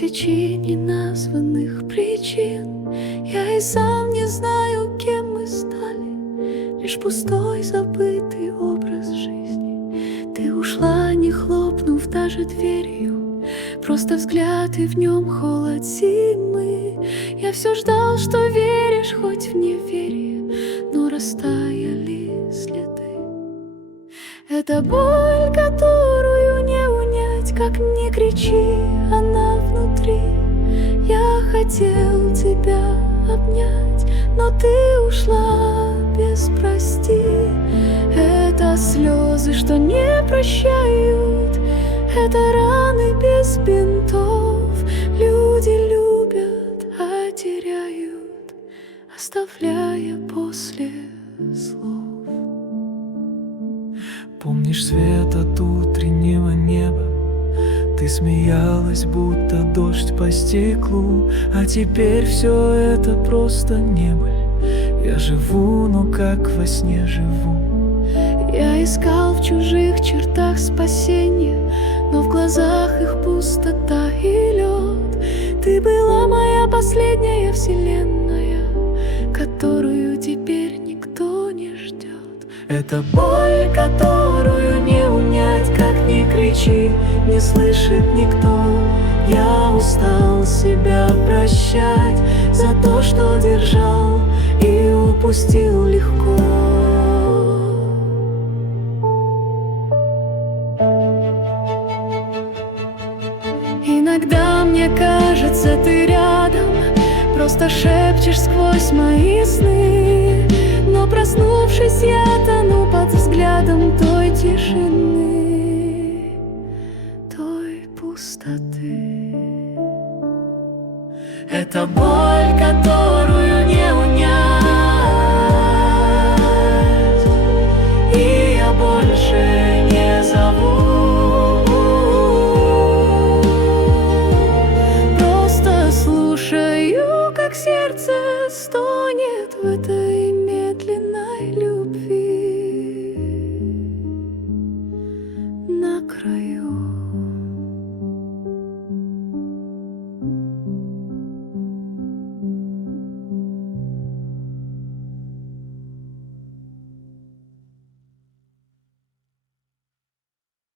тысячи неназванных причин. Я и сам не знаю, кем мы стали, лишь пустой забытый образ жизни. Ты ушла, не хлопнув даже дверью, просто взгляд и в нем холод зимы. Я все ждал, что веришь хоть в неверие, но растаяли следы. Это боль, которую не унять, как ни кричи, она внутри. Я хотел тебя обнять, но ты ушла без прости. Это слезы, что не прощают, это раны без бинтов. Люди любят, а теряют, оставляя после слов. Помнишь свет от утреннего неба? Ты смеялась, будто дождь по стеклу. А теперь все это просто небыль. Я живу, но как во сне живу. Я искал в чужих чертах спасения, но в глазах их пустота и лед. Ты была моя последняя вселенная, которую теперь никто не ждет. Это боль, которую не унять, как ни кричи, не слышит никто. Я устал себя прощать за то, что держал и упустил легко. Иногда мне кажется, ты рядом, просто шепчешь сквозь мои сны. Но проснувшись, я тону под взглядом той тишины, той пустоты. Это боль, которую не унять, и я больше не зову. Просто слушаю, как сердце стонет в этой медленной любви на краю.